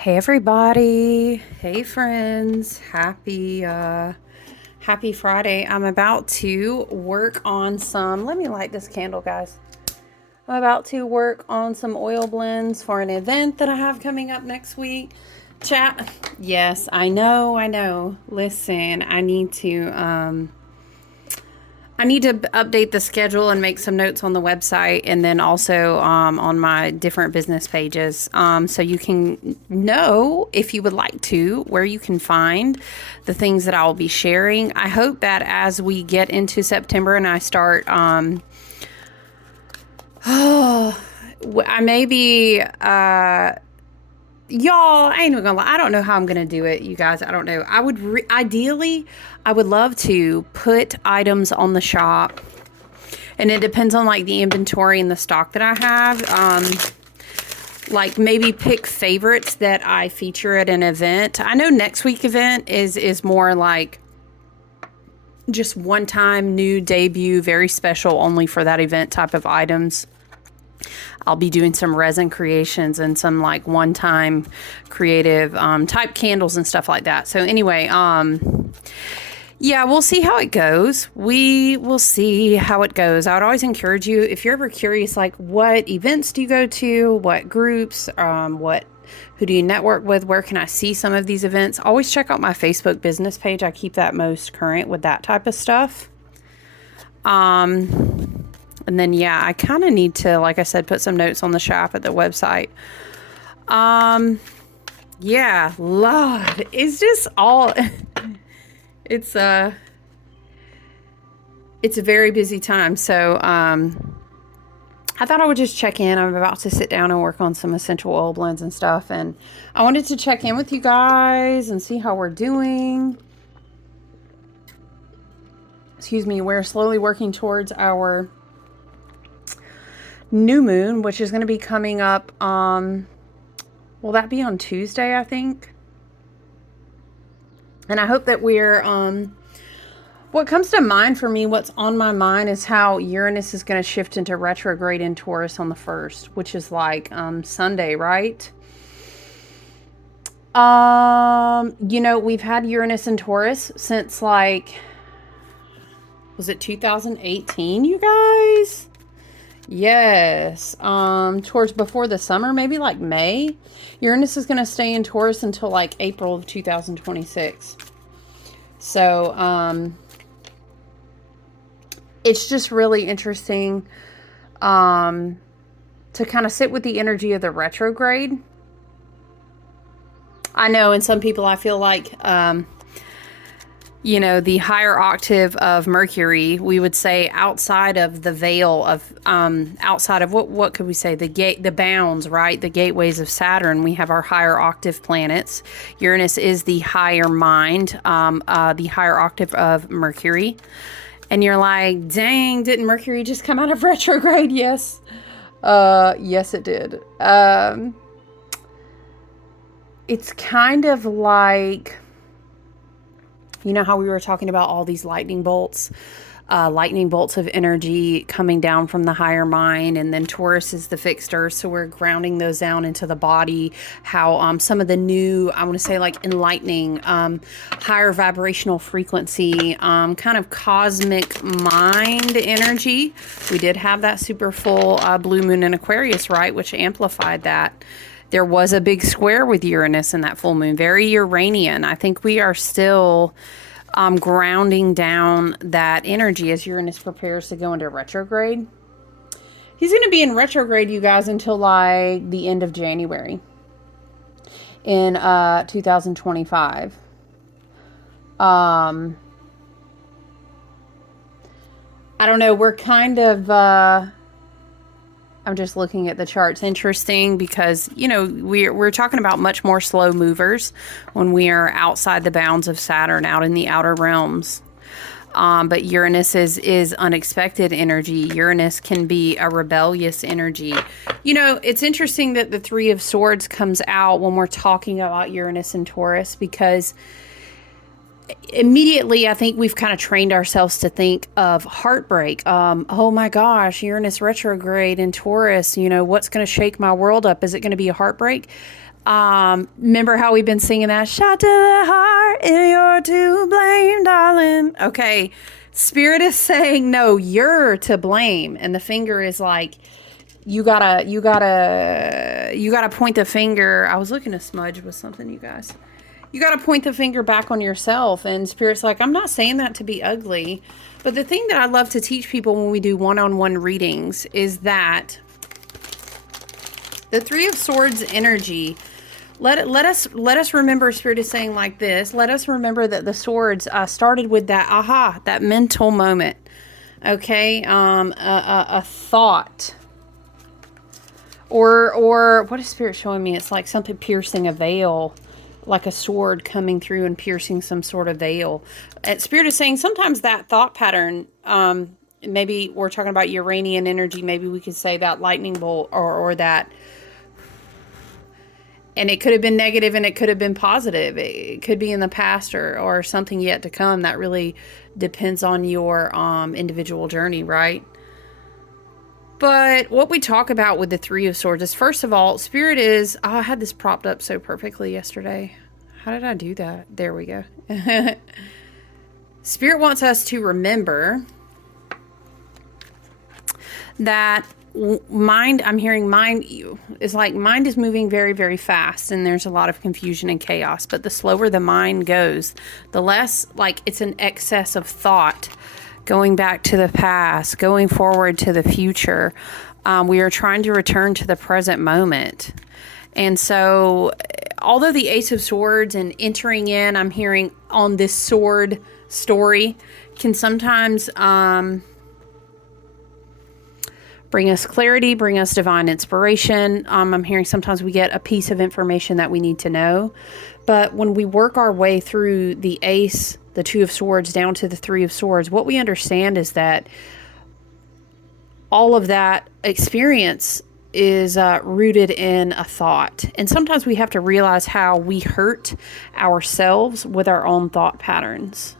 Hey everybody. Hey friends. Happy Friday. I'm about to work on some, let me light this candle, guys. I'm about to work on some oil blends for an event that I have coming up next week. Chat. Yes, I know. Listen, I need to update the schedule and make some notes on the website, and then also on my different business pages, so you can know, if you would like to, where you can find the things that I'll be sharing. I hope that as we get into September and I start, I may be, y'all, I ain't even gonna lie. I don't know how I'm gonna do it, you guys. I don't know. I would ideally, I would love to put items on the shop, and it depends on like the inventory and the stock that I have. Like maybe pick favorites that I feature at an event. I know next week event is more like just one time new debut, very special, only for that event type of items. I'll be doing some resin creations and some like one-time creative type candles and stuff like that. So anyway, yeah, we'll see how it goes. We will see how it goes. I would always encourage you, if you're ever curious, like what events do you go to, what groups, who do you network with, where can I see some of these events? Always check out my Facebook business page. I keep that most current with that type of stuff. And then, yeah, I kind of need to, like I said, put some notes on the shop at the website. Yeah, Lord, it's just all, it's a very busy time. So, I thought I would just check in. I'm about to sit down and work on some essential oil blends and stuff. And I wanted to check in with you guys and see how we're doing. Excuse me, we're slowly working towards our new moon, which is going to be coming up, will that be on Tuesday, I think? And I hope that we're, what comes to mind for me, what's on my mind is how Uranus is going to shift into retrograde in Taurus on the 1st, which is like, Sunday, right? We've had Uranus in Taurus since like, was it 2018, you guys? Yes, towards before the summer, maybe like May. Uranus is going to stay in Taurus until like April of 2026. So, it's just really interesting, to kind of sit with the energy of the retrograde. I know in some people I feel like, the higher octave of Mercury, we would say outside of the veil of, outside of what could we say? The bounds, right? The gateways of Saturn, we have our higher octave planets. Uranus is the higher mind, the higher octave of Mercury. And you're like, dang, didn't Mercury just come out of retrograde? Yes. Yes, it did. It's kind of like, you know how we were talking about all these lightning bolts of energy coming down from the higher mind, and then Taurus is the fixed earth, so we're grounding those down into the body. How some of the new, I want to say like enlightening, higher vibrational frequency, kind of cosmic mind energy. We did have that super full blue moon in Aquarius, right, which amplified that. There was a big square with Uranus in that full moon, very Uranian. I think we are still grounding down that energy as Uranus prepares to go into retrograde. He's going to be in retrograde, you guys, until like the end of January in 2025. I don't know. We're kind of... I'm just looking at the charts. Interesting because, we're talking about much more slow movers when we are outside the bounds of Saturn, out in the outer realms. But Uranus is unexpected energy. Uranus can be a rebellious energy. It's interesting that the Three of Swords comes out when we're talking about Uranus and Taurus, because immediately I think we've kind of trained ourselves to think of heartbreak. Oh my gosh, Uranus retrograde in Taurus, what's going to shake my world up? Is it going to be a heartbreak? Remember how we've been singing that? Shot to the heart, and you're to blame, darling. Okay. Spirit is saying, no, you're to blame. And the finger is like, you gotta point the finger. I was looking to smudge with something, you guys. You gotta point the finger back on yourself. And Spirit's like, I'm not saying that to be ugly. But the thing that I love to teach people when we do one-on-one readings is that the Three of Swords energy, let us remember, Spirit is saying like this, let us remember that the swords started with that mental moment. Okay, a thought. Or what is Spirit showing me? It's like something piercing a veil, like a sword coming through and piercing some sort of veil. Spirit is saying sometimes that thought pattern, maybe we're talking about Uranian energy, maybe we could say that lightning bolt or that, and it could have been negative and it could have been positive. It could be in the past or something yet to come. That really depends on your individual journey, right? But what we talk about with the Three of Swords is, first of all, Spirit is... Oh, I had this propped up so perfectly yesterday. How did I do that? There we go. Spirit wants us to remember that mind, I'm hearing mind, is like mind is moving very, very fast, and there's a lot of confusion and chaos. But the slower the mind goes, the less, like, it's an excess of thought going back to the past, going forward to the future. We are trying to return to the present moment. And so, although the Ace of Swords and entering in, I'm hearing on this sword story, can sometimes bring us clarity, bring us divine inspiration. I'm hearing sometimes we get a piece of information that we need to know. But when we work our way through the Ace, the Two of Swords, down to the Three of Swords, what we understand is that all of that experience is rooted in a thought. And sometimes we have to realize how we hurt ourselves with our own thought patterns.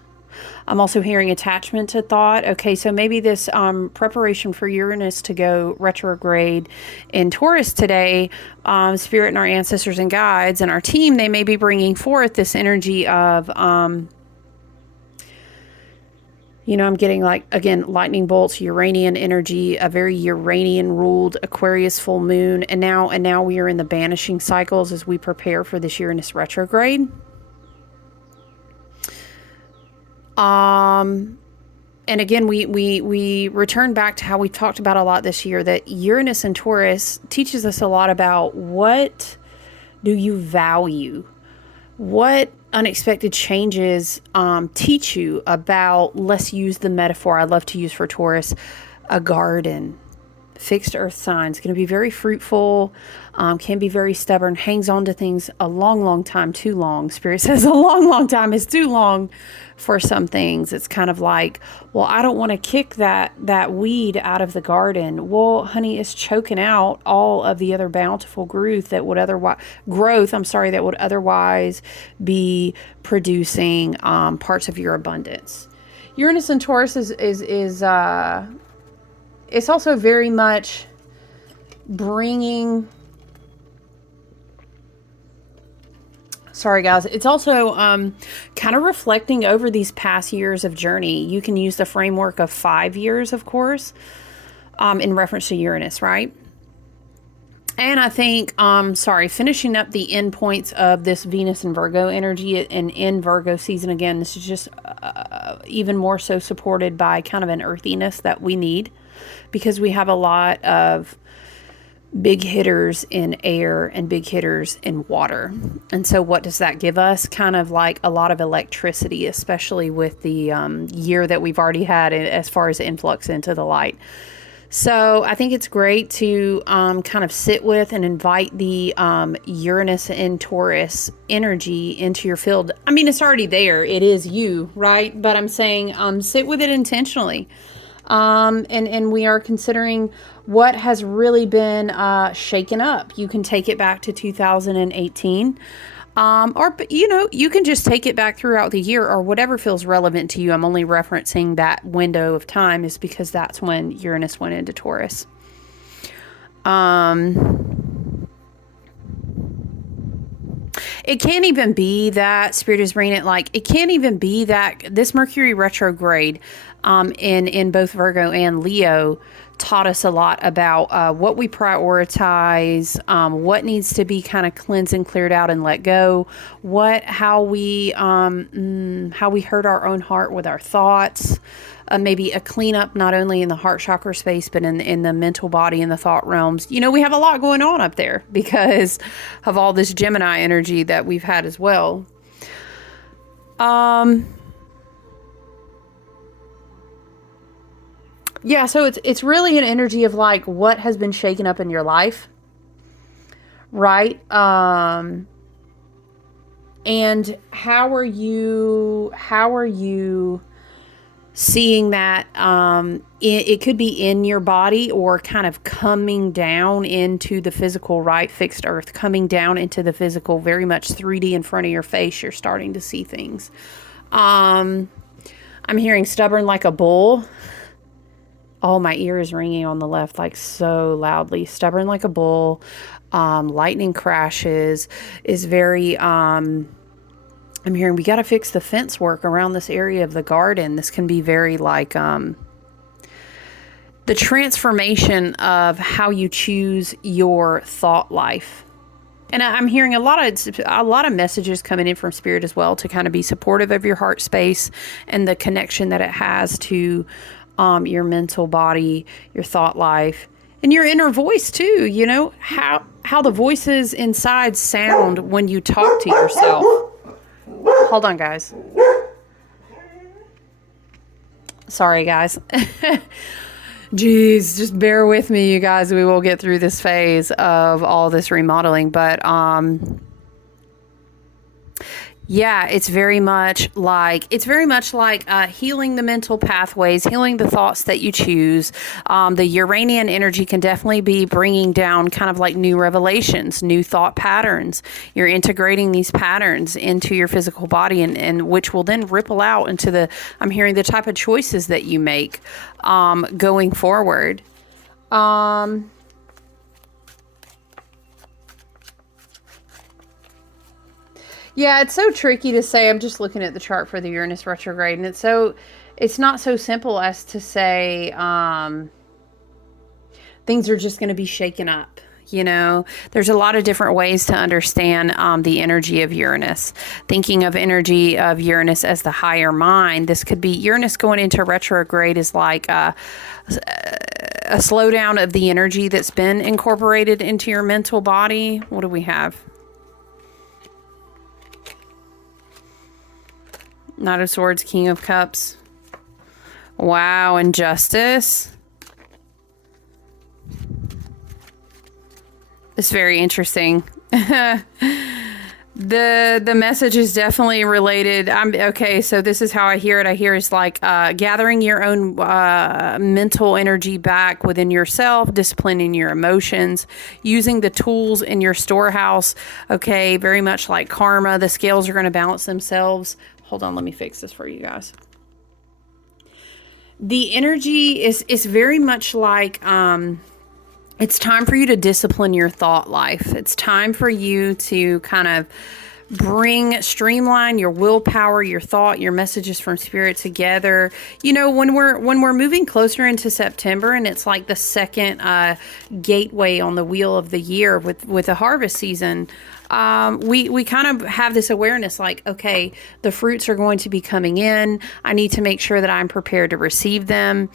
I'm also hearing attachment to thought. Okay, so maybe this preparation for Uranus to go retrograde in Taurus today, Spirit and our ancestors and guides and our team, they may be bringing forth this energy of... I'm getting, like, again, lightning bolts, Uranian energy, a very Uranian-ruled Aquarius full moon. And now we are in the banishing cycles as we prepare for this Uranus retrograde. And again, we return back to how we talked about a lot this year, that Uranus and Taurus teaches us a lot about what do you value? What unexpected changes teach you about, let's use the metaphor I love to use for Taurus, a garden. Fixed earth signs, going to be very fruitful, can be very stubborn, hangs on to things a long, long time, too long. Spirit says a long, long time is too long for some things. It's kind of like, well, I don't want to kick that weed out of the garden. Well, honey, it's choking out all of the other bountiful growth that would otherwise be producing parts of your abundance. Uranus and Taurus is it's also very much bringing... Sorry, guys. It's also kind of reflecting over these past years of journey. You can use the framework of 5 years, of course, in reference to Uranus, right? And I think, finishing up the end points of this Venus and Virgo energy and in Virgo season again, this is just even more so supported by kind of an earthiness that we need, because we have a lot of big hitters in air and big hitters in water. And so what does that give us? Kind of like a lot of electricity, especially with the year that we've already had as far as influx into the light. So I think it's great to kind of sit with and invite the Uranus and Taurus energy into your field. I mean, it's already there. It is you, right? But I'm saying sit with it intentionally. And we are considering what has really been shaken up. You can take it back to 2018. Or, you can just take it back throughout the year or whatever feels relevant to you. I'm only referencing that window of time is because that's when Uranus went into Taurus. it can't even be that Spirit is bringing it, like, it can't even be that this Mercury retrograde in both Virgo and Leo taught us a lot about what we prioritize, what needs to be kind of cleansed and cleared out and let go, how we hurt our own heart with our thoughts, maybe a cleanup not only in the heart chakra space but in the mental body and the thought realms. You know, we have a lot going on up there because of all this Gemini energy that we've had as well. Yeah, so it's really an energy of like what has been shaken up in your life, right? And how are you seeing that? It could be in your body or kind of coming down into the physical, right? Fixed earth, coming down into the physical, very much 3D in front of your face. You're starting to see things. I'm hearing stubborn like a bull. Oh, my ear is ringing on the left, like so loudly. Stubborn like a bull. Lightning crashes is very, I'm hearing we got to fix the fence work around this area of the garden. This can be very like, the transformation of how you choose your thought life. And I'm hearing a lot of messages coming in from Spirit as well to kind of be supportive of your heart space and the connection that it has to your mental body, your thought life, and your inner voice too. You know, how the voices inside sound when you talk to yourself. Hold on, guys. Sorry, guys. Jeez, just bear with me, you guys. We will get through this phase of all this remodeling, but yeah, it's very much like healing the mental pathways, healing the thoughts that you choose. The Uranian energy can definitely be bringing down kind of like new revelations, new thought patterns. You're integrating these patterns into your physical body, and which will then ripple out into I'm hearing the type of choices that you make going forward. Yeah, it's so tricky to say. I'm just looking at the chart for the Uranus retrograde, and it's not so simple as to say things are just going to be shaken up. You know, there's a lot of different ways to understand the energy of Uranus. Thinking of energy of Uranus as the higher mind, this could be Uranus going into retrograde is like a slowdown of the energy that's been incorporated into your mental body. What do we have? Knight of Swords, King of Cups. Wow, and Justice. It's very interesting. The message is definitely related. Okay, so this is how I hear it. I hear it's like gathering your own mental energy back within yourself, disciplining your emotions, using the tools in your storehouse. Okay, very much like karma. The scales are going to balance themselves. Hold on, let me fix this for you guys. The energy is very much like it's time for you to discipline your thought life. It's time for you to kind of streamline your willpower, your thought, your messages from Spirit together. You know, when we're moving closer into September, and it's like the second gateway on the wheel of the year with the harvest season, we kind of have this awareness like, okay, the fruits are going to be coming in. I need to make sure that I'm prepared to receive them.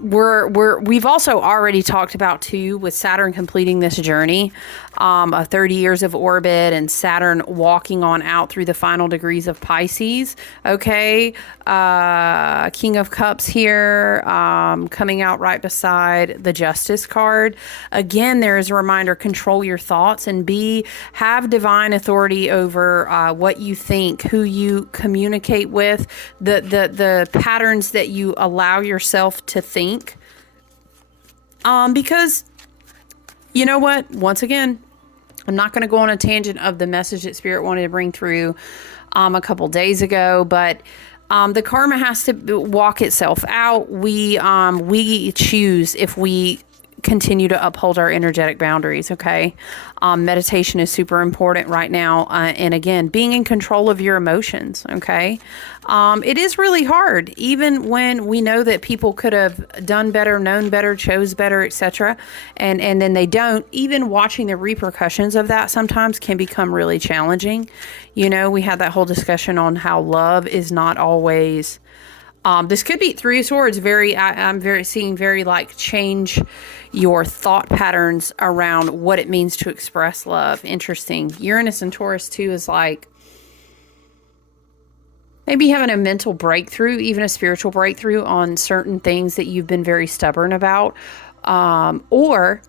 We've also already talked about too, with Saturn completing this journey, 30 years of orbit and Saturn walking on out through the final degrees of Pisces. Okay. King of Cups here, coming out right beside the Justice card. Again, there is a reminder, control your thoughts and have divine authority over what you think, who you communicate with, the patterns that you allow yourself to think. Because you know what? Once again, I'm not going to go on a tangent of the message that Spirit wanted to bring through a couple days ago, but the karma has to walk itself out. We choose if we continue to uphold our energetic boundaries, okay? Meditation is super important right now. And again, being in control of your emotions, okay? It is really hard, even when we know that people could have done better, known better, chose better, etc. And then they don't. Even watching the repercussions of that sometimes can become really challenging. You know, we had that whole discussion on how love is not always... this could be Three of Swords. I'm seeing very like change your thought patterns around what it means to express love. Interesting. Uranus and Taurus too is like maybe having a mental breakthrough, even a spiritual breakthrough on certain things that you've been very stubborn about. Or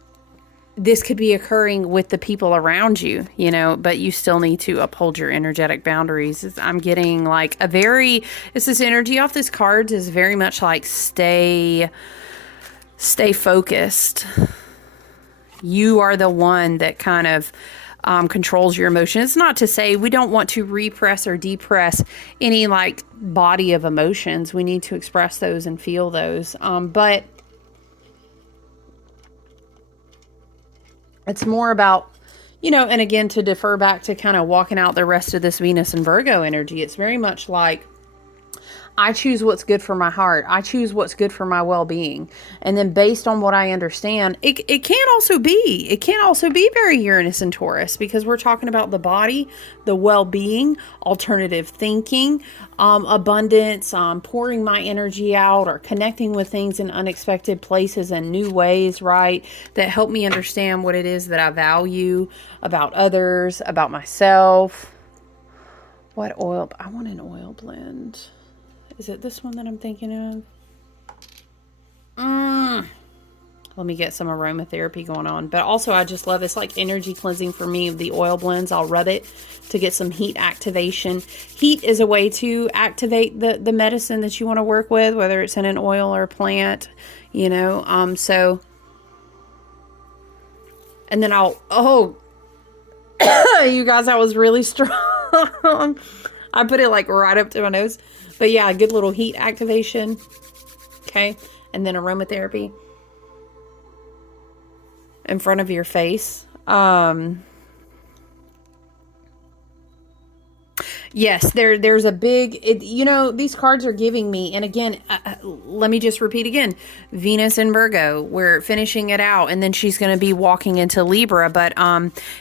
this could be occurring with the people around you, you know, but you still need to uphold your energetic boundaries. I'm getting like it's this energy off this cards is very much like stay focused. You are the one that kind of controls your emotions. It's not to say we don't want to repress or depress any like body of emotions. We need to express those and feel those. But it's more about, you know, and again, to defer back to kind of walking out the rest of this Venus and Virgo energy, it's very much like, I choose what's good for my heart. I choose what's good for my well-being. And then based on what I understand, it can also be very Uranus and Taurus, because we're talking about the body, the well-being, alternative thinking, abundance, pouring my energy out or connecting with things in unexpected places and new ways, right? That help me understand what it is that I value about others, about myself. What oil? I want an oil blend. Is it this one that I'm thinking of? Let me get some aromatherapy going on. But also, I just love it's like energy cleansing for me. The oil blends, I'll rub it to get some heat activation. Heat is a way to activate the medicine that you want to work with, whether it's in an oil or a plant, you know. So, and then you guys, that was really strong. I put it like right up to my nose. But yeah, a good little heat activation. Okay. And then aromatherapy in front of your face. Yes, there's a big, you know, these cards are giving me, and again, let me just repeat again, Venus in Virgo, we're finishing it out, and then she's going to be walking into Libra, but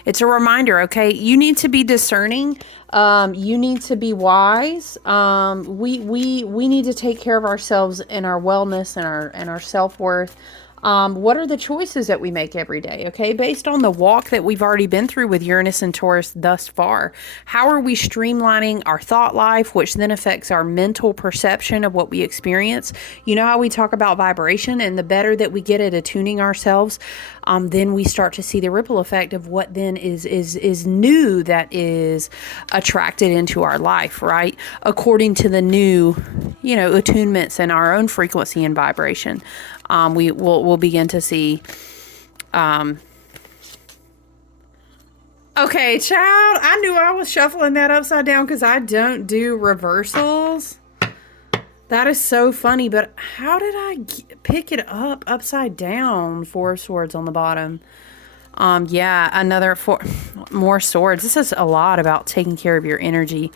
it's a reminder, okay, you need to be discerning, you need to be wise, we need to take care of ourselves and our wellness and our self-worth. What are the choices that we make every day? Okay. Based on the walk that we've already been through with Uranus and Taurus thus far, how are we streamlining our thought life, which then affects our mental perception of what we experience? You know how we talk about vibration, and the better that we get at attuning ourselves, then we start to see the ripple effect of what then is new that is attracted into our life, right? According to the new, you know, attunements in our own frequency and vibration. We'll begin to see. Okay, child, I knew I was shuffling that upside down because I don't do reversals. That is so funny, but how did I pick it up upside down? 4 of Swords on the bottom. Yeah, another 4 more swords. This is a lot about taking care of your energy.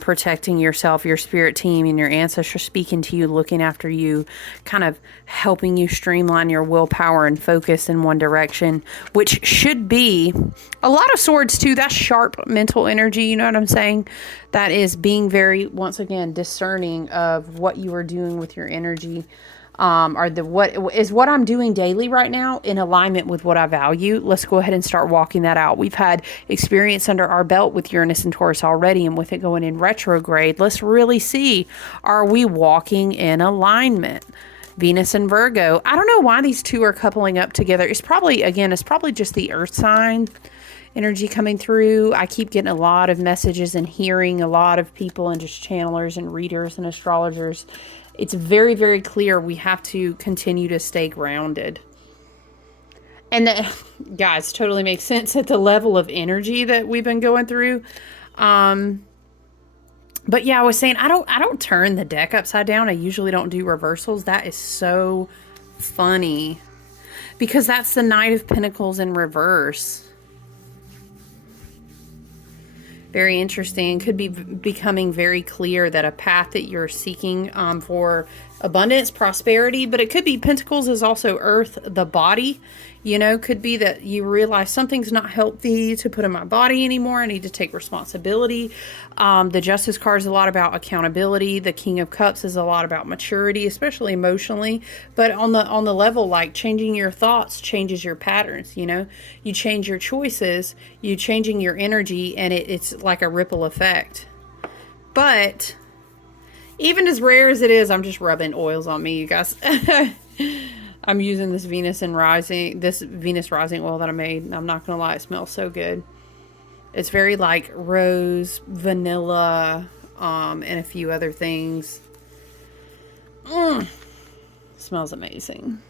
Protecting yourself, your spirit team, and your ancestors speaking to you, looking after you, kind of helping you streamline your willpower and focus in one direction, which should be a lot of swords too. That's sharp mental energy. You know what I'm saying? That is being very, once again, discerning of what you are doing with your energy. What I'm doing daily right now in alignment with what I value. Let's go ahead and start walking that out. We've had experience under our belt with Uranus and Taurus already, and with it going in retrograde, let's really see, are we walking in alignment? Venus and Virgo. I don't know why these two are coupling up together. It's probably just the earth sign energy coming through. I keep getting a lot of messages and hearing a lot of people and just channelers and readers and astrologers. It's very, very clear we have to continue to stay grounded. And that, guys, totally makes sense at the level of energy that we've been going through. But yeah, I was saying, I don't turn the deck upside down. I usually don't do reversals. That is so funny. because that's the Knight of Pentacles in reverse. Very interesting. Could be becoming very clear that a path that you're seeking for abundance, prosperity, but it could be Pentacles is also Earth, the body. You know, could be that you realize something's not healthy to put in my body anymore. I need to take responsibility. The Justice card is a lot about accountability. The King of Cups is a lot about maturity, especially emotionally. But on the level, like changing your thoughts changes your patterns. You know, you change your choices, you changing your energy, and it's like a ripple effect. But even as rare as it is, I'm just rubbing oils on me, you guys. I'm using this Venus rising oil that I made. I'm not going to lie, it smells so good. It's very like rose, vanilla, and a few other things. Smells amazing.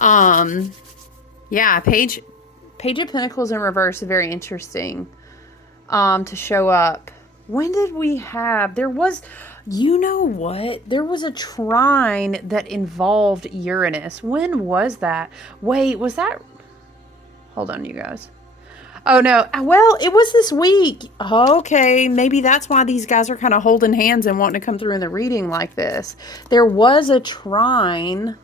Yeah, Page of Pentacles in reverse is very interesting to show up. When did we have, you know what? There was a trine that involved Uranus. When was that? Wait, was that? Hold on, you guys. Oh, no. Well, it was this week. Okay, maybe that's why these guys are kind of holding hands and wanting to come through in the reading like this. There was a trine.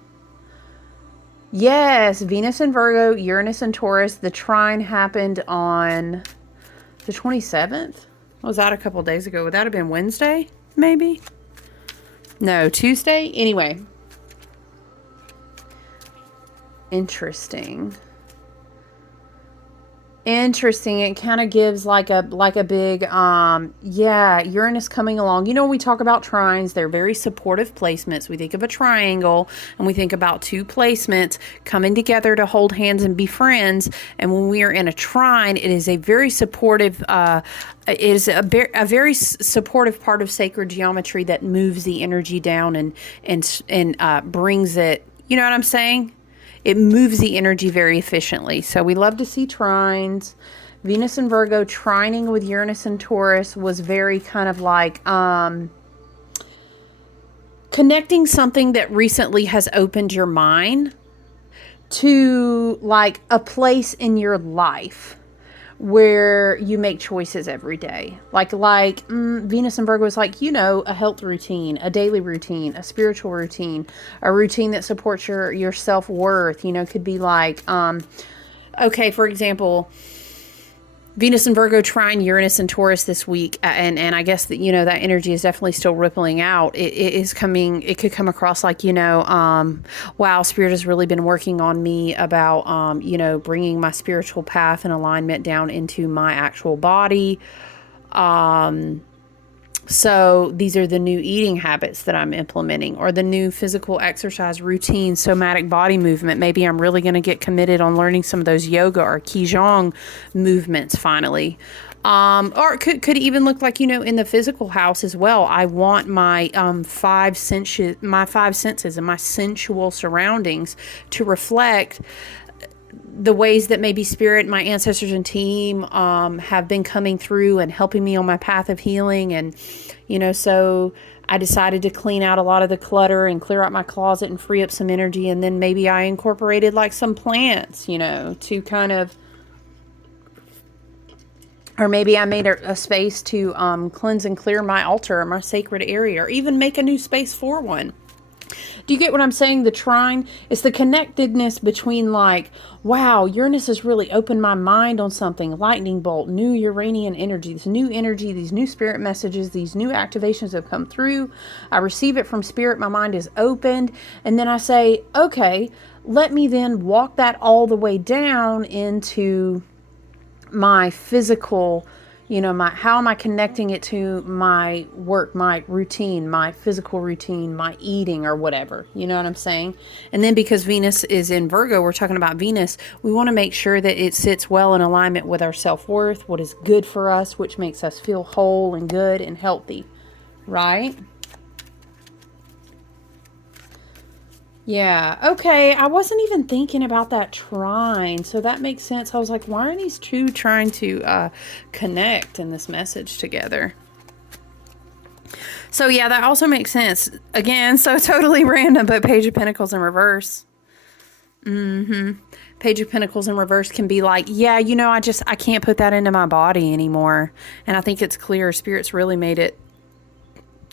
Yes, Venus and Virgo, Uranus and Taurus. The trine happened on the 27th. Was that a couple days ago? Would that have been Wednesday? Maybe? No, Tuesday? Anyway. Interesting. Interesting. It kind of gives like a big, yeah, Uranus coming along. You know, when we talk about trines, they're very supportive placements. We think of a triangle and we think about two placements coming together to hold hands and be friends. And when we are in a trine, it is a very supportive, it is a very supportive part of sacred geometry that moves the energy down and brings it, you know what I'm saying? It moves the energy very efficiently. So we love to see trines. Venus and Virgo trining with Uranus and Taurus was very kind of like connecting something that recently has opened your mind to like a place in your life where you make choices every day. Like Venus and Virgo is like, you know, a health routine, a daily routine, a spiritual routine, a routine that supports your self-worth. You know, could be like, okay, for example, Venus and Virgo trine Uranus and Taurus this week, and I guess that, you know, that energy is definitely still rippling out. It could come across like, you know, wow, Spirit has really been working on me about, you know, bringing my spiritual path and alignment down into my actual body. So these are the new eating habits that I'm implementing, or the new physical exercise routine, somatic body movement. Maybe I'm really going to get committed on learning some of those yoga or Qigong movements finally. Or it could even look like, you know, in the physical house as well. I want my five senses and my sensual surroundings to reflect the ways that maybe Spirit, my ancestors and team have been coming through and helping me on my path of healing. And, you know, so I decided to clean out a lot of the clutter and clear out my closet and free up some energy. And then maybe I incorporated like some plants, you know, to kind of, or maybe I made a space to cleanse and clear my altar or my sacred area, or even make a new space for one. Do you get what I'm saying? The trine is the connectedness between like, wow, Uranus has really opened my mind on something. Lightning bolt, new Uranian energy, these new spirit messages, these new activations have come through. I receive it from Spirit. My mind is opened. And then I say, okay, let me then walk that all the way down into my physical, you know, how am I connecting it to my work, my routine, my physical routine, my eating or whatever, you know what I'm saying? And then because Venus is in Virgo, we're talking about Venus, we want to make sure that it sits well in alignment with our self-worth, what is good for us, which makes us feel whole and good and healthy, right? Yeah, okay. I wasn't even thinking about that trine, so that makes sense. I was like, why are these two trying to connect in this message together? So yeah, that also makes sense. Again, so totally random, but Page of Pentacles in reverse. Page of Pentacles in reverse can be like, yeah, you know, I can't put that into my body anymore. And I think it's clear. Spirit's really made it.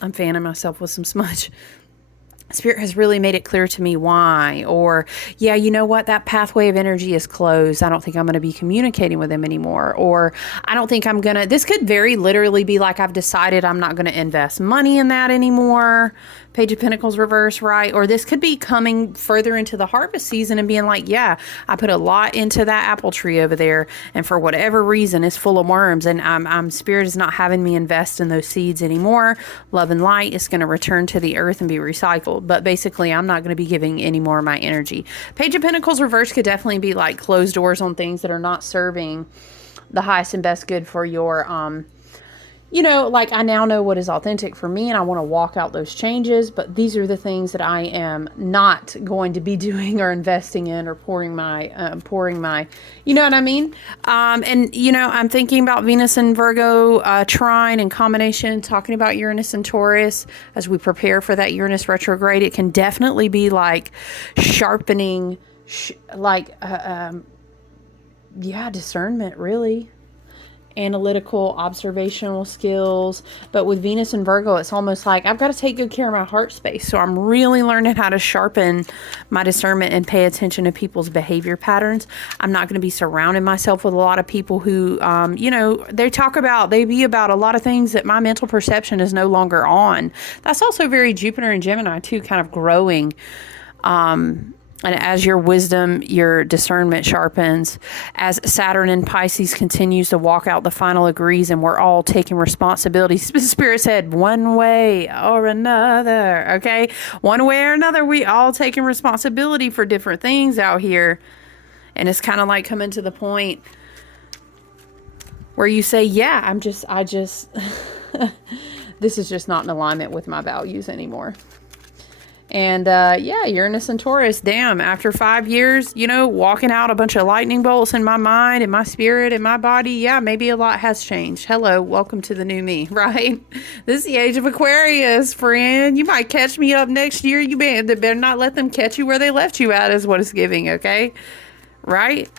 I'm fanning myself with some smudge. Spirit has really made it clear to me why. Or, yeah, you know what? That pathway of energy is closed. I don't think I'm going to be communicating with them anymore. Or I don't think I'm going to, this could very literally be like, I've decided I'm not going to invest money in that anymore. Page of Pentacles reverse, right? Or this could be coming further into the harvest season and being like, yeah, I put a lot into that apple tree over there, and for whatever reason, it's full of worms, and Spirit is not having me invest in those seeds anymore. Love and light is going to return to the earth and be recycled, but basically, I'm not going to be giving any more of my energy. Page of Pentacles reverse could definitely be like closed doors on things that are not serving the highest and best good for your you know, like I now know what is authentic for me and I want to walk out those changes, but these are the things that I am not going to be doing or investing in or pouring my, you know what I mean? And, you know, I'm thinking about Venus and Virgo trine and combination, talking about Uranus and Taurus as we prepare for that Uranus retrograde. It can definitely be like sharpening, discernment, really. Analytical, observational skills. But with Venus and Virgo, it's almost like I've got to take good care of my heart space. So I'm really learning how to sharpen my discernment and pay attention to people's behavior patterns. I'm not going to be surrounding myself with a lot of people who, you know, they be about a lot of things that my mental perception is no longer on. That's also very Jupiter and Gemini too, kind of growing. And as your wisdom, your discernment sharpens, as Saturn in Pisces continues to walk out the final agrees, and we're all taking responsibility. Spirit said, one way or another, okay? One way or another, we all taking responsibility for different things out here. And it's kind of like coming to the point where you say, yeah, this is just not in alignment with my values anymore. And, Uranus and Taurus, damn, after 5 years, you know, walking out a bunch of lightning bolts in my mind and my spirit and my body, yeah, maybe a lot has changed. Hello, welcome to the new me, right? This is the age of Aquarius, friend. You might catch me up next year. You better not let them catch you where they left you at is what it's giving, okay? Right?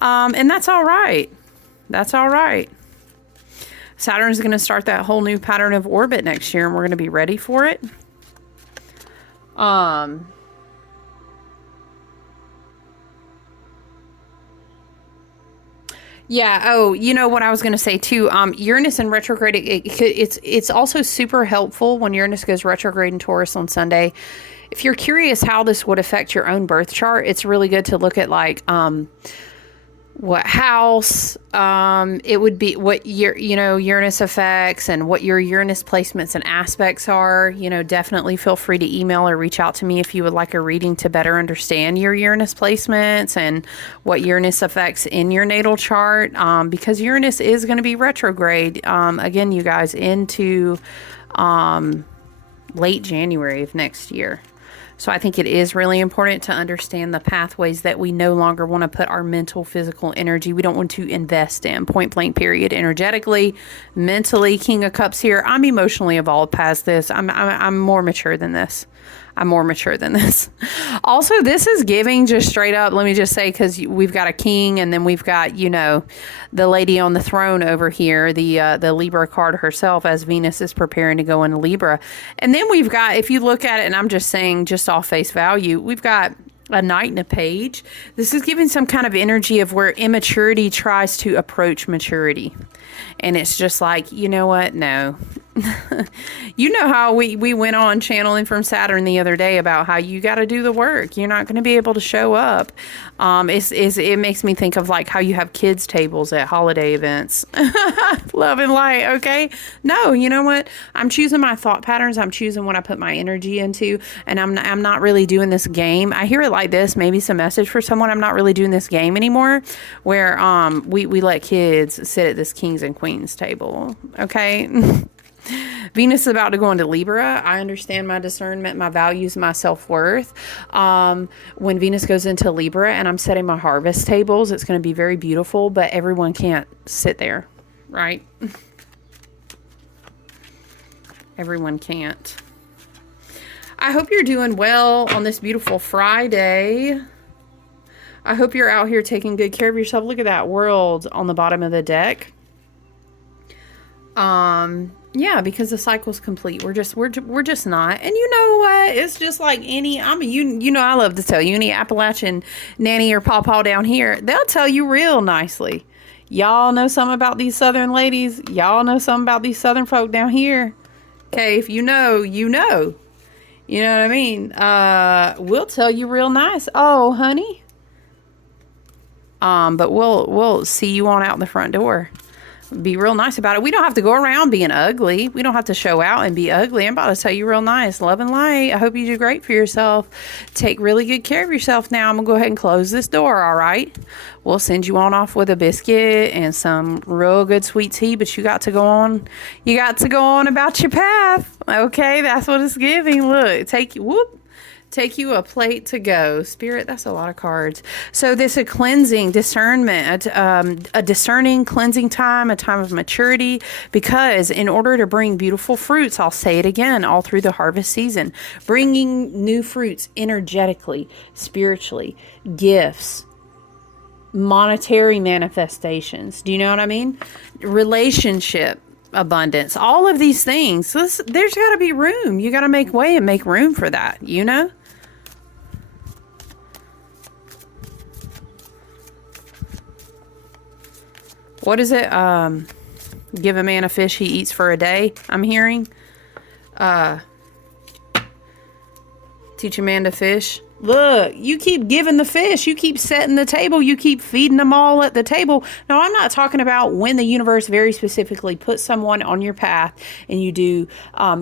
And that's all right. That's all right. Saturn's going to start that whole new pattern of orbit next year, and we're going to be ready for it. Yeah. Oh, you know what I was going to say too. Uranus in retrograde, it's also super helpful when Uranus goes retrograde in Taurus on Sunday. If you're curious how this would affect your own birth chart, it's really good to look at like, what house, it would be what Uranus affects and what your Uranus placements and aspects are. You know, definitely feel free to email or reach out to me if you would like a reading to better understand your Uranus placements and what Uranus affects in your natal chart. Because Uranus is going to be retrograde, again, you guys, into, late January of next year. So I think it is really important to understand the pathways that we no longer want to put our mental, physical energy. We don't want to invest in, point blank, period. Energetically, mentally, King of Cups here. I'm emotionally evolved past this. I'm more mature than this. I'm more mature than this. Also, this is giving just straight up, let me just say, because we've got a king and then we've got, you know, the lady on the throne over here, the Libra card herself, as Venus is preparing to go into Libra. And then we've got, if you look at it, and I'm just saying just off face value, we've got a knight and a page. This is giving some kind of energy of where immaturity tries to approach maturity. And it's just like, you know what? No. You know how we went on channeling from Saturn the other day about how you got to do the work. You're not going to be able to show up. It makes me think of like how you have kids tables at holiday events. Love and light. Okay. No, you know what? I'm choosing my thought patterns. I'm choosing what I put my energy into, and I'm not really doing this game. I hear it like this, maybe some message for someone. I'm not really doing this game anymore where, we let kids sit at this kings and queens table. Okay. Venus is about to go into Libra. I understand my discernment, my values, my self-worth. When Venus goes into Libra and I'm setting my harvest tables, it's going to be very beautiful, but everyone can't sit there, right? Everyone can't. I hope you're doing well on this beautiful Friday. I hope you're out here taking good care of yourself. Look at that world on the bottom of the deck. Yeah, because the cycle's complete. We're just not. And you know what? It's just like any, you know, I love to tell you, any Appalachian nanny or pawpaw down here, they'll tell you real nicely. Y'all know something about these southern ladies. Y'all know something about these southern folk down here. Okay, if you know, you know. You know what I mean? We'll tell you real nice. Oh, honey. But we'll see you on out the front door. Be real nice about it. We don't have to go around being ugly. We don't have to show out and be ugly. I'm about to tell you real nice. Love and light. I hope you do great for yourself. Take really good care of yourself now. I'm going to go ahead and close this door, all right? We'll send you on off with a biscuit and some real good sweet tea, but you got to go on. You got to go on about your path. Okay, that's what it's giving. Look, take you a plate to go. Spirit, that's a lot of cards. So this a cleansing, discernment, a discerning, cleansing time, a time of maturity, because in order to bring beautiful fruits, I'll say it again, all through the harvest season, bringing new fruits energetically, spiritually, gifts, monetary manifestations. Do you know what I mean? Relationship abundance, all of these things. There's got to be room. You got to make way and make room for that, you know? What is it? Give a man a fish he eats for a day, I'm hearing. Teach a man to fish. Look, you keep giving the fish. You keep setting the table. You keep feeding them all at the table. Now, I'm not talking about when the universe very specifically puts someone on your path and you do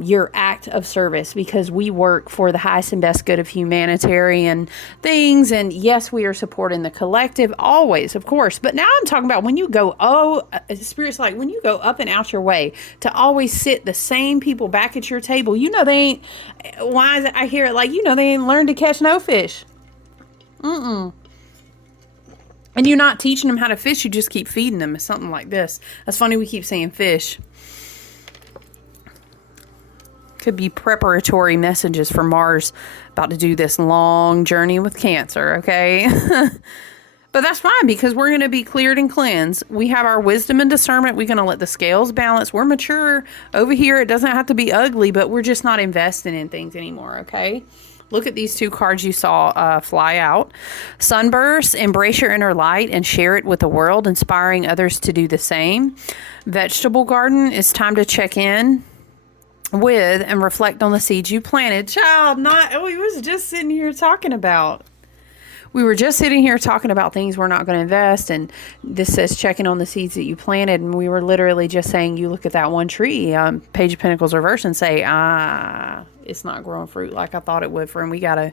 your act of service, because we work for the highest and best good of humanitarian things. And yes, we are supporting the collective always, of course. But now I'm talking about when you go, Spirit's like when you go up and out your way to always sit the same people back at your table. You know, they ain't, why is it, I hear it like, you know, they ain't learned to catch no fish. And you're not teaching them how to fish, you just keep feeding them. It's something like this. That's funny we keep saying fish. Could be preparatory messages for Mars about to do this long journey with Cancer, okay? But that's fine, because we're going to be cleared and cleansed. We have our wisdom and discernment. We're going to let the scales balance. We're mature over here. It doesn't have to be ugly, but we're just not investing in things anymore, okay? Look at these two cards you saw fly out. Sunburst, embrace your inner light and share it with the world, inspiring others to do the same. Vegetable garden, it's time to check in with and reflect on the seeds you planted. Child, we was just sitting here talking about. We were just sitting here talking about things we're not going to invest, and this says checking on the seeds that you planted, and we were literally just saying, you look at that one tree, Page of Pentacles reverse, and say, it's not growing fruit like I thought it would, friend. We gotta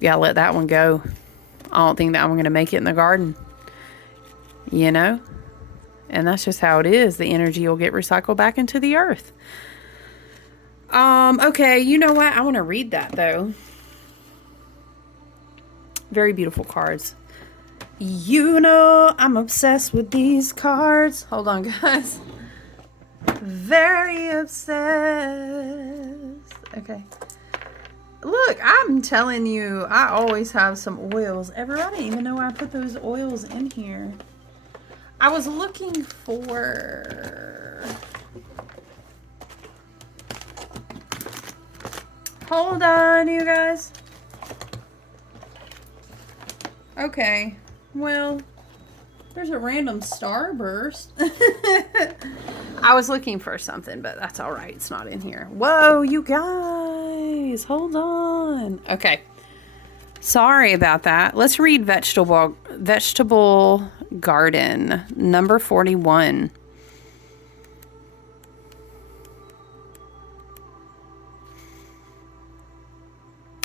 let that one go. I don't think that I'm going to make it in the garden, you know? And that's just how it is. The energy will get recycled back into the earth. Okay, you know what? I want to read that, though. Very beautiful cards. You know I'm obsessed with these cards. Hold on, guys. Very obsessed. Okay. Look, I'm telling you, I always have some oils. I didn't even know I put those oils in here. I was looking for... Hold on, you guys. Okay, well, there's a random starburst. I was looking for something, but that's all right. It's not in here. Whoa, you guys, hold on. Okay, sorry about that. Let's read Vegetable Garden, number 41.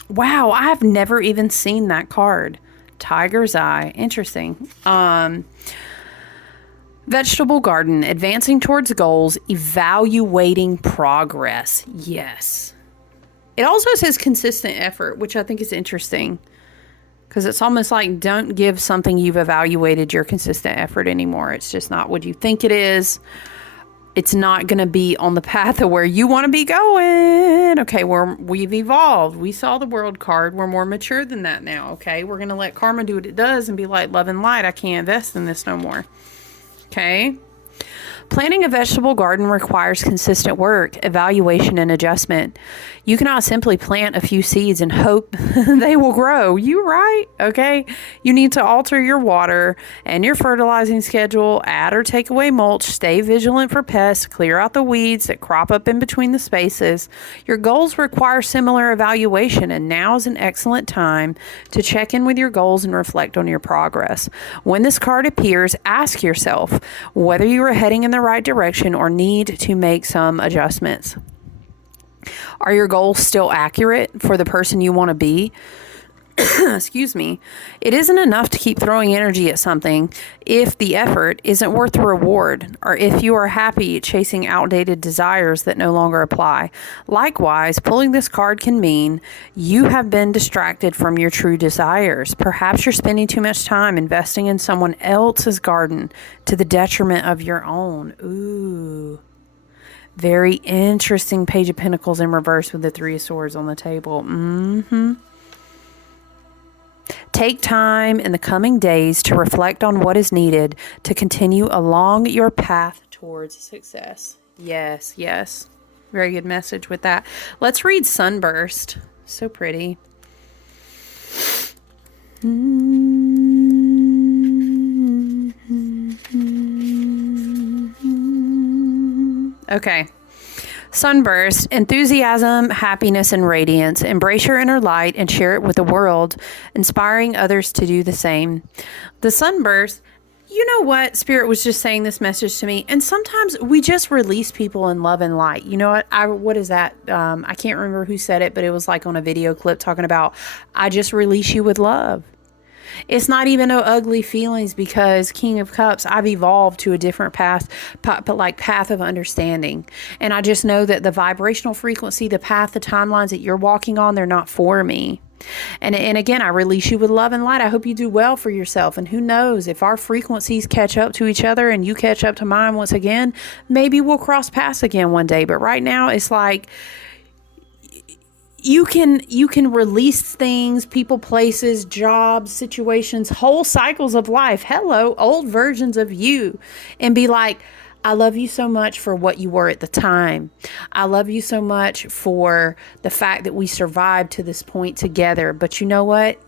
Wow, I have never even seen that card. Tiger's Eye. Interesting. Vegetable Garden. Advancing towards goals. Evaluating progress. Yes. It also says consistent effort, which I think is interesting. Because it's almost like don't give something you've evaluated your consistent effort anymore. It's just not what you think it is. it's not going to be on the path of where you want to be going. Okay, we've evolved. We saw the World card. We're more mature than that now, okay? We're going to let karma do what it does and be like, love and light, I can't invest in this no more. Okay? Planting a vegetable garden requires consistent work, evaluation, and adjustment. You cannot simply plant a few seeds and hope they will grow. You right, okay? You need to alter your water and your fertilizing schedule, add or take away mulch, stay vigilant for pests, clear out the weeds that crop up in between the spaces. Your goals require similar evaluation, and now is an excellent time to check in with your goals and reflect on your progress. When this card appears, ask yourself whether you are heading in the right direction or need to make some adjustments. Are your goals still accurate for the person you want to be? Excuse me. It isn't enough to keep throwing energy at something if the effort isn't worth the reward, or if you are happy chasing outdated desires that no longer apply. Likewise, pulling this card can mean you have been distracted from your true desires. Perhaps you're spending too much time investing in someone else's garden to the detriment of your own. Ooh. Very interesting Page of Pentacles in reverse with the Three of Swords on the table. Take time in the coming days to reflect on what is needed to continue along your path towards success. Yes, yes. Very good message with that. Let's read Sunburst. So pretty. Okay. Sunburst, enthusiasm, happiness, and radiance. Embrace your inner light and share it with the world, inspiring others to do the same. The sunburst, you know what? Spirit was just saying this message to me. And sometimes we just release people in love and light. You know what? What is that? I can't remember who said it, but it was like on a video clip talking about, I just release you with love. It's not even no ugly feelings, because King of Cups, I've evolved to a different path of understanding. And I just know that the vibrational frequency, the path, the timelines that you're walking on, they're not for me. And again, I release you with love and light. I hope you do well for yourself. And who knows, if our frequencies catch up to each other and you catch up to mine once again, maybe we'll cross paths again one day. But right now, it's like, you can release things, people, places, jobs, situations, whole cycles of life. Hello, old versions of you. And be like, I love you so much for what you were at the time. I love you so much for the fact that we survived to this point together. But you know what?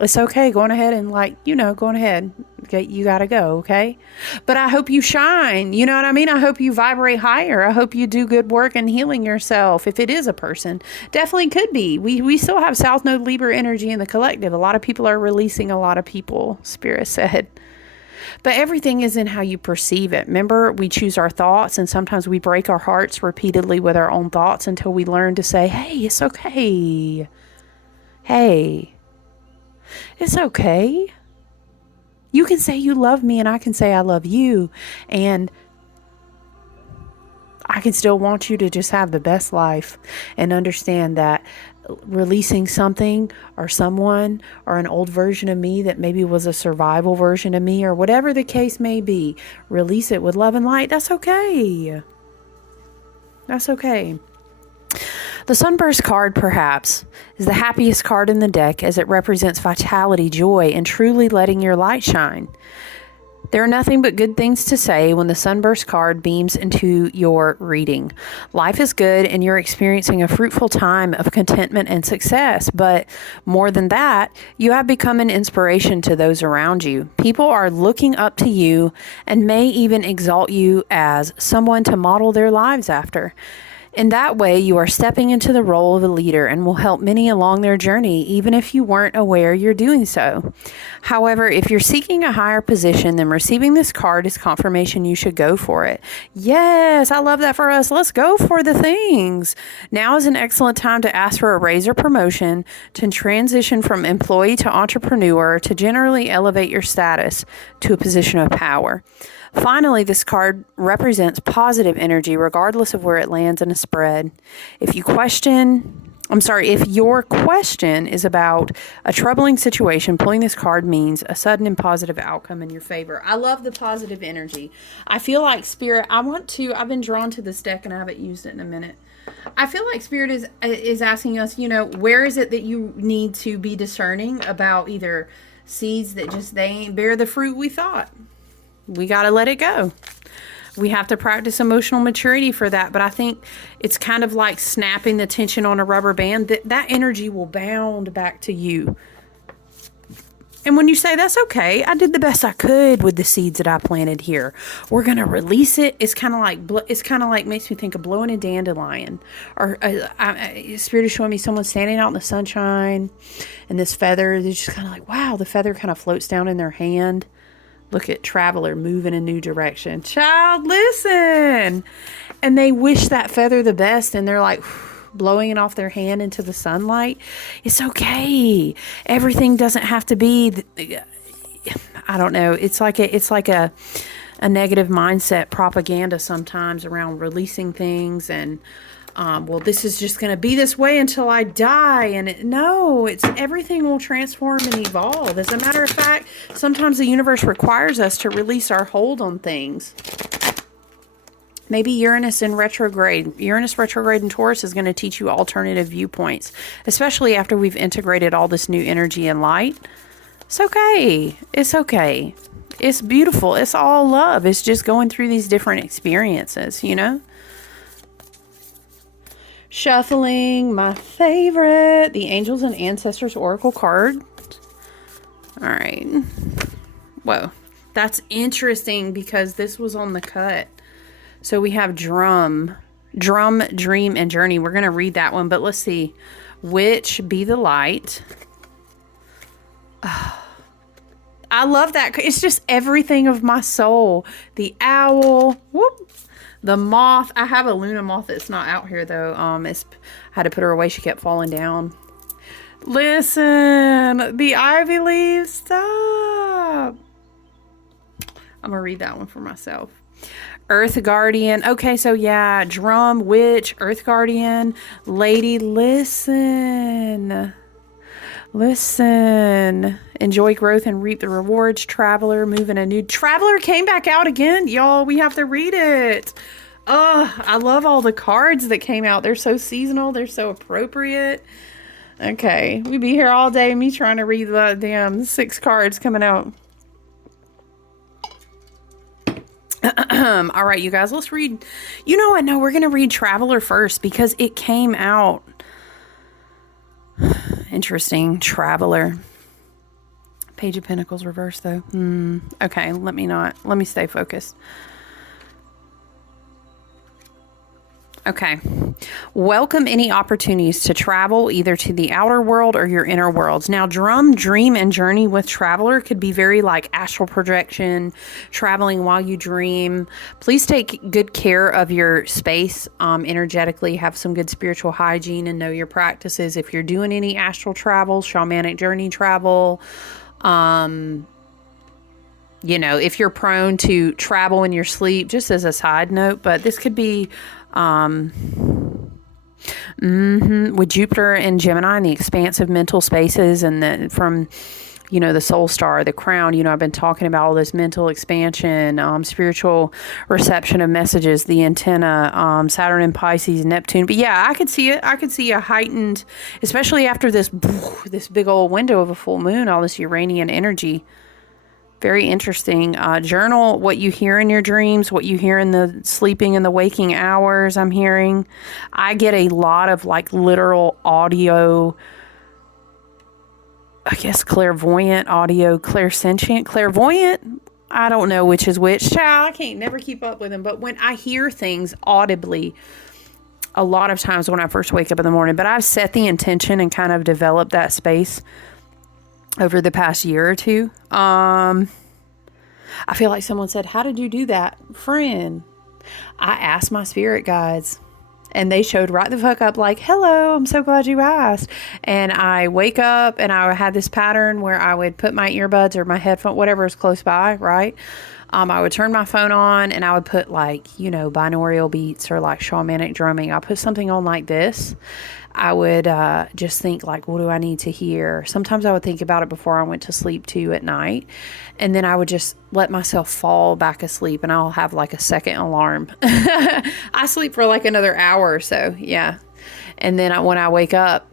It's okay. Going ahead and going ahead. Okay, you got to go. Okay. But I hope you shine. You know what I mean? I hope you vibrate higher. I hope you do good work in healing yourself. If it is a person, definitely could be. We still have South Node Libra energy in the collective. A lot of people are releasing a lot of people, Spirit said. But everything is in how you perceive it. Remember, we choose our thoughts, and sometimes we break our hearts repeatedly with our own thoughts until we learn to say, hey, it's okay. Hey. It's okay. You can say you love me and I can say I love you. And I can still want you to just have the best life, and understand that releasing something or someone or an old version of me that maybe was a survival version of me, or whatever the case may be, release it with love and light. That's okay. That's okay. The Sunburst card, perhaps, is the happiest card in the deck, as it represents vitality, joy, and truly letting your light shine. There are nothing but good things to say when the Sunburst card beams into your reading. Life is good and you're experiencing a fruitful time of contentment and success. But more than that, you have become an inspiration to those around you. People are looking up to you and may even exalt you as someone to model their lives after. In that way, you are stepping into the role of a leader and will help many along their journey, even if you weren't aware you're doing so. However, if you're seeking a higher position, then receiving this card is confirmation you should go for it. Yes, I love that for us. Let's go for the things. Now is an excellent time to ask for a raise or promotion, to transition from employee to entrepreneur, to generally elevate your status to a position of power. Finally, this card represents positive energy regardless of where it lands in a spread. If you question I'm sorry, if your question is about a troubling situation, pulling this card means a sudden and positive outcome in your favor. I love the positive energy. I feel like Spirit, I've been drawn to this deck and I haven't used it in a minute. I feel like Spirit is asking us, where is it that you need to be discerning about either seeds that just they ain't bear the fruit we thought. We got to let it go. We have to practice emotional maturity for that. But I think it's kind of like snapping the tension on a rubber band. That energy will bound back to you. And when you say, that's okay, I did the best I could with the seeds that I planted here, we're going to release it. It's kind of like makes me think of blowing a dandelion. Or Spirit is showing me someone standing out in the sunshine and this feather, they're just kind of like, wow, the feather kind of floats down in their hand. Look at traveler, move in a new direction. Child, listen. And they wish that feather the best. And they're like blowing it off their hand into the sunlight. It's okay. Everything doesn't have to be, I don't know. It's like a negative mindset propaganda sometimes around releasing things and, well, this is just going to be this way until I die. And it's everything will transform and evolve. As a matter of fact, sometimes the universe requires us to release our hold on things. Maybe Uranus in retrograde. Uranus retrograde in Taurus is going to teach you alternative viewpoints, especially after we've integrated all this new energy and light. It's okay. It's okay. It's beautiful. It's all love. It's just going through these different experiences, Shuffling, my favorite, the Angels and Ancestors Oracle card. All right. Whoa. That's interesting because this was on the cut. So we have drum, dream, and journey. We're going to read that one, but let's see. Which be the light? Oh, I love that. It's just everything of my soul. The owl. Whoop. The moth. I have a Luna moth that's not out here though. I had to put her away. She kept falling down. Listen, the ivy leaves. Stop. I'm gonna read that one for myself. Earth Guardian. Okay, so yeah, drum, witch, Earth Guardian, lady. Listen. Enjoy growth and reap the rewards. Traveler, moving a new. Traveler came back out again. Y'all, we have to read it. I love all the cards that came out. They're so seasonal. They're so appropriate. Okay, we'd be here all day, me trying to read the damn 6 cards coming out. All right, you guys, let's read. You know what? No, we're going to read Traveler first because it came out. Interesting. Traveler. Page of Pentacles reverse though. Okay, let me stay focused. Okay. Welcome any opportunities to travel either to the outer world or your inner worlds. Now, drum, dream, and journey with Traveler could be very like astral projection, traveling while you dream. Please take good care of your space energetically. Have some good spiritual hygiene and know your practices. If you're doing any astral travel, shamanic journey travel, if you're prone to travel in your sleep, just as a side note, but this could be with Jupiter and Gemini and the expansive mental spaces and from the soul star, the crown, I've been talking about all this mental expansion, spiritual reception of messages, the antenna, Saturn and Pisces, Neptune. But yeah, I could see it. I could see a heightened, especially after this big old window of a full moon, all this Uranian energy. Very interesting. Journal what you hear in your dreams, what you hear in the sleeping and the waking hours. I'm hearing. I get a lot of like literal audio, I guess clairvoyant audio, clairsentient, clairvoyant. I don't know which is which. Child, I can't never keep up with them. But when I hear things audibly, a lot of times when I first wake up in the morning, but I've set the intention and kind of developed that space over the past year or two. I feel like someone said, how did you do that? Friend, I asked my spirit guides and they showed right the fuck up like, hello, I'm so glad you asked. And I wake up and I had this pattern where I would put my earbuds or my headphone, whatever is close by, right? I would turn my phone on and I would put like, binaural beats or like shamanic drumming. I'll put something on like this. I would just think like, what do I need to hear? Sometimes I would think about it before I went to sleep too at night. And then I would just let myself fall back asleep, and I'll have like a second alarm. I sleep for like another hour or so. Yeah. And then when I wake up,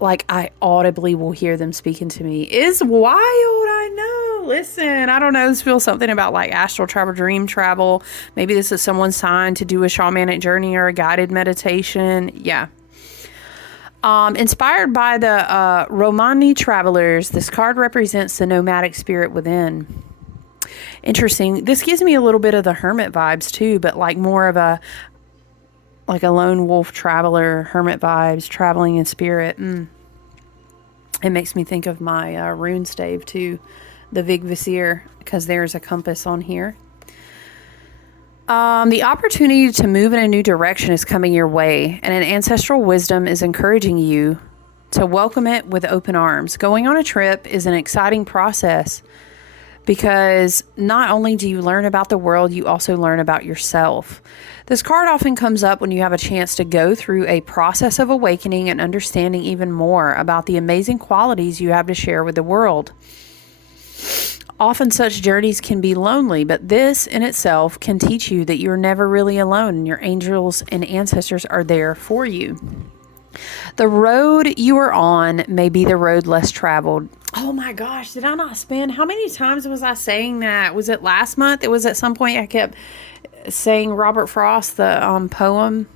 like I audibly will hear them speaking to me. It's wild, I know. Listen, I don't know. This feels something about like astral travel, dream travel. Maybe this is someone's sign to do a shamanic journey or a guided meditation. Yeah. Inspired by the Romani travelers, this card represents the nomadic spirit within. Interesting. This gives me a little bit of the hermit vibes too, but like more of a lone wolf traveler, hermit vibes, traveling in spirit. It makes me think of my rune stave too, the Vigvisir, because there's a compass on here. The opportunity to move in a new direction is coming your way, and an ancestral wisdom is encouraging you to welcome it with open arms. Going on a trip is an exciting process because not only do you learn about the world, you also learn about yourself. This card often comes up when you have a chance to go through a process of awakening and understanding even more about the amazing qualities you have to share with the world. Often such journeys can be lonely, but this in itself can teach you that you're never really alone, and your angels and ancestors are there for you. The road you are on may be the road less traveled. Oh my gosh, did I not spend, how many times was I saying that? Was it last month? It was at some point I kept saying Robert Frost, the poem.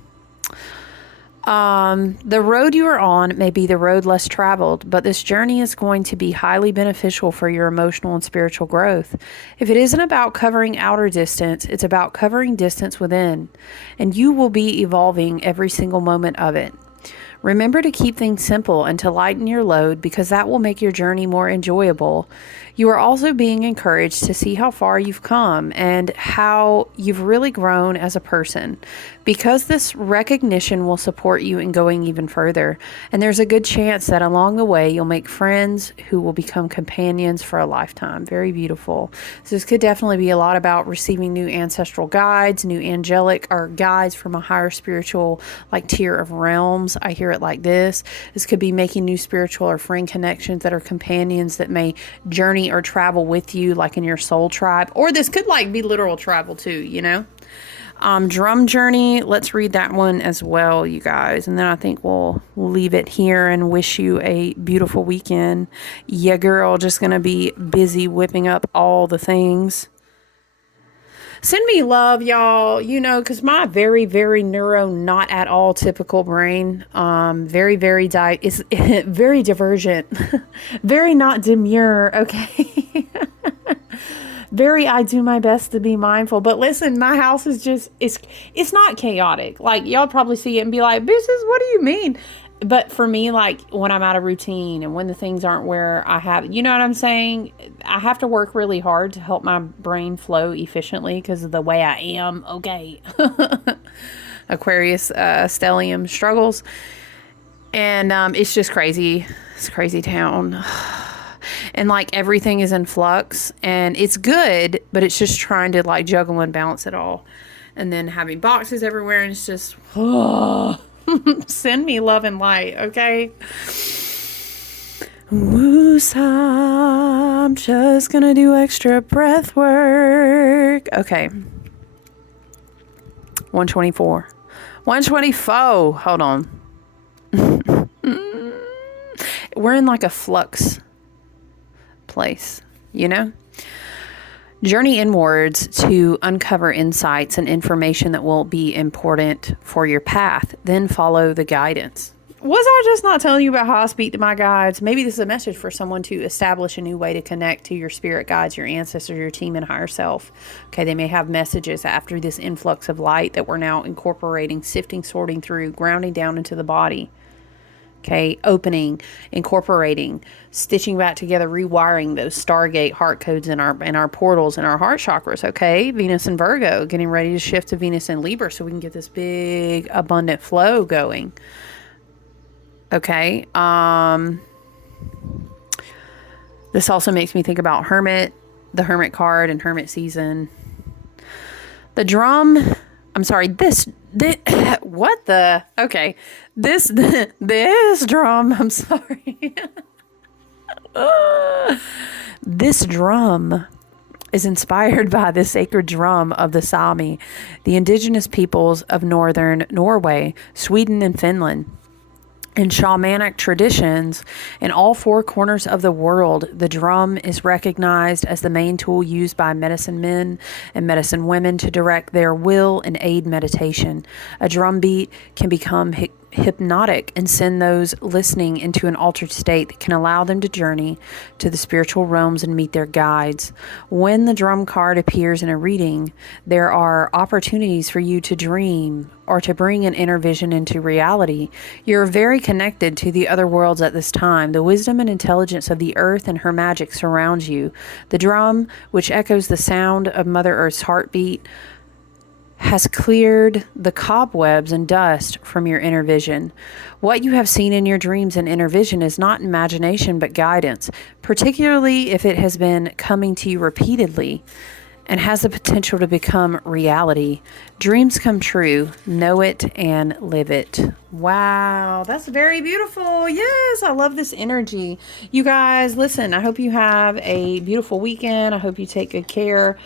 The road you are on may be the road less traveled, but this journey is going to be highly beneficial for your emotional and spiritual growth. If it isn't about covering outer distance, it's about covering distance within, and you will be evolving every single moment of it. Remember to keep things simple and to lighten your load, because that will make your journey more enjoyable. You are also being encouraged to see how far you've come and how you've really grown as a person, because this recognition will support you in going even further. And there's a good chance that along the way you'll make friends who will become companions for a lifetime. Very beautiful. So this could definitely be a lot about receiving new ancestral guides, new angelic or guides from a higher spiritual like tier of realms. I hear it like this. This could be making new spiritual or friend connections that are companions that may journey or travel with you, like in your soul tribe. Or this could like be literal travel too, you know. Drum journey, let's read that one as well, you guys, and then I think we'll leave it here and wish you a beautiful weekend. Yeah, girl, just gonna be busy whipping up all the things. Send me love, y'all, you know, because my very, very neuro, not at all typical brain, very, very, is very divergent, very not demure, okay? Very, I do my best to be mindful. But listen, my house is just, it's not chaotic. Like, y'all probably see it and be like, bitches, what do you mean? But for me, like, when I'm out of routine and when the things aren't where I have, you know what I'm saying? I have to work really hard to help my brain flow efficiently because of the way I am. Okay. Aquarius, stellium struggles. And it's just crazy. It's a crazy town. And like everything is in flux, and it's good, but it's just trying to like juggle and balance it all. And then having boxes everywhere, and it's just, send me love and light, okay? Woosah, I'm just gonna do extra breath work. Okay. 124. 124. Hold on. We're in like a flux place, you know? Journey inwards to uncover insights and information that will be important for your path. Then follow the guidance. Was I just not telling you about how I speak to my guides? Maybe this is a message for someone to establish a new way to connect to your spirit guides, your ancestors, your team, and higher self. Okay, they may have messages after this influx of light that we're now incorporating, sifting, sorting through, grounding down into the body. Okay, opening, incorporating, stitching back together, rewiring those Stargate heart codes in our portals and our heart chakras. Okay, Venus and Virgo, getting ready to shift to Venus and Libra so we can get this big abundant flow going. Okay, this also makes me think about Hermit, the Hermit card and Hermit season. The drum I'm sorry, this what the, okay, this drum, I'm sorry. This drum is inspired by the sacred drum of the Sami, the indigenous peoples of northern Norway, Sweden, and Finland. In shamanic traditions, in all four corners of the world, the drum is recognized as the main tool used by medicine men and medicine women to direct their will and aid meditation. A drum beat can become hypnotic and send those listening into an altered state that can allow them to journey to the spiritual realms and meet their guides. When the drum card appears in a reading, there are opportunities for you to dream or to bring an inner vision into reality. You're very connected to the other worlds at this time. The wisdom and intelligence of the earth and her magic surrounds you. The drum, which echoes the sound of Mother Earth's heartbeat, has cleared the cobwebs and dust from your inner vision. What you have seen in your dreams and inner vision is not imagination but guidance, particularly if it has been coming to you repeatedly and has the potential to become reality. Dreams come true. Know it and live it. Wow, that's very beautiful. Yes, I love this energy. You guys, listen, I hope you have a beautiful weekend. I hope you take good care.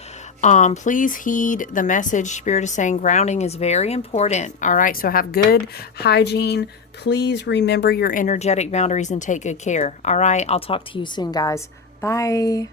Please heed the message. Spirit is saying grounding is very important. All right, so have good hygiene. Please remember your energetic boundaries and take good care. All right, I'll talk to you soon, guys. Bye.